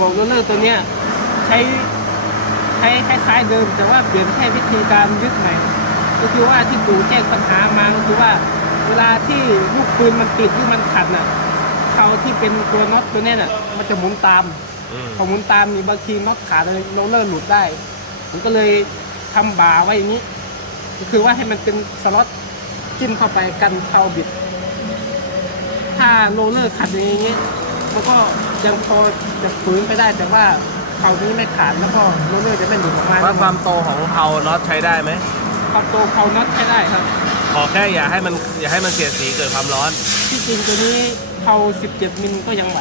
บอกโรลเลอร์ตัวเนี้ยใช้ใช้คล้ายๆเดิม แต่ว่าเปลี่ยนแค่วิธีการยึดใหม่ ก็คือว่าที่ปู่แจ้งปัญหามาก็คือว่าเวลาที่ลูกปืนมันติดหรือมันขัดน่ะเขาที่เป็นตัวน็อตตัวเนี้ยน่ะมันจะหมุนตามอืมพอหมุนตามมีบางทีน็อตขาดเลยโรลเลอร์หลุดได้ผมก็เลยทำบาร์ไว้อย่างนี้ ก็คือว่าให้มันเป็นสล็อตจิ้มเข้าไปกันเข่าบิด ถ้าโรลเลอร์ขัดอย่างนี้ มันก็ยังพอจะฝืนไปได้แต่ว่าเข่านี้ไม่ขาดแล้วก็โรลเลอร์จะไม่หลุดออกมาว่าความโตของเพาน็อตใช้ได้ไหมความโตเข่าน็อตใช้ได้ครับ ขอแค่อย่าให้มันอย่าให้มันเสียดสีเกิดความร้อน ที่จริงตัวนี้เข่า17 มิลก็ยังไหว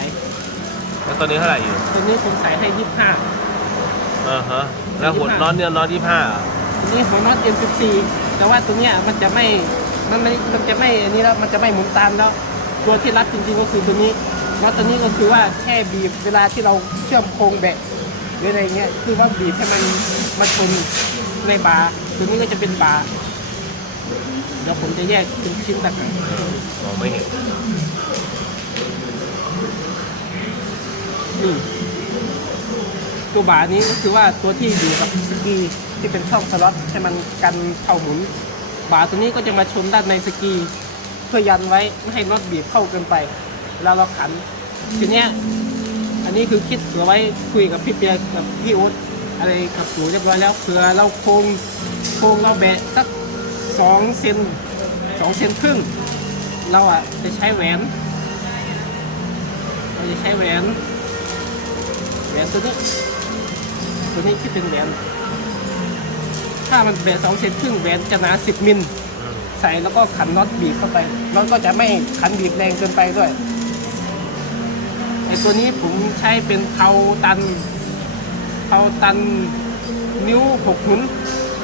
แล้วตัวนี้เท่าไหร่อยู่ ตัวนี้ผมใส่ให้ 25อ่าฮะแล้วหัวน็อตเนี่ยน็อตยี่ห้าตัวนี้หัวน็อต M14 แต่ว่าตัวเนี้ยมันจะไม่มันไม่มันจะไม่อันนี้แล้วมันจะไม่หมุนตามแล้ว ตัวที่รัดจริงๆก็คือตัวนี้ น็อตตัวนี้ก็คือว่าแค่บีบเวลาที่เราเชื่อมโครงแบะหรืออะไรเงี้ยคือว่าบีบให้มันมาชนในบาตัวนี้ก็จะเป็นบาเดี๋ยวผมจะแยกเป็นชิ้นต่างหากมองไม่เห็นนี่ตัวบาร์นี้ก็คือว่าตัวที่อยู่กับสกีที่เป็นช่องสล็อตให้มันกันเข่าหมุน บาร์ตัวนี้ก็จะมาชนด้านในสกี เพื่อยันไว้ไม่ให้น็อตบีบเข้าเกินไป เวลาเราขัน ทีเนี้ยอันนี้คือคิดเผื่อไว้คุยกับพี่เปียกับพี่โอ๊ตอะไรกับหนูเรียบร้อยแล้วเผื่อเราโครงโครงเราแบะสักสองเซนสองเซนครึ่ง เราอะจะใช้แหวนเราจะใช้แหวนแหวนตัวนี้ตัวนี้ที่เป็นแหวน ถ้ามันแบะสองเซนครึ่งแหวนจะหนาสิบมิลใส่แล้วก็ขันน็อตบีบเข้าไปน็อตก็จะไม่ขันบีบแรงเกินไปด้วย ไอตัวนี้ผมใช้เป็นเทาตันเทาตันนิ้วหกหุน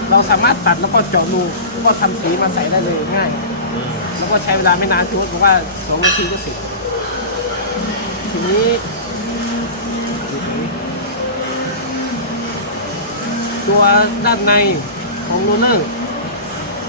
เราสามารถตัดแล้วก็เจาะรูแล้วก็ทำสีมาใส่ได้เลยง่าย อืมแล้วก็ใช้เวลาไม่นานคือผมว่าสองนาทีก็เสร็จทีนี้ ตัวด้านในของโรลเลอร์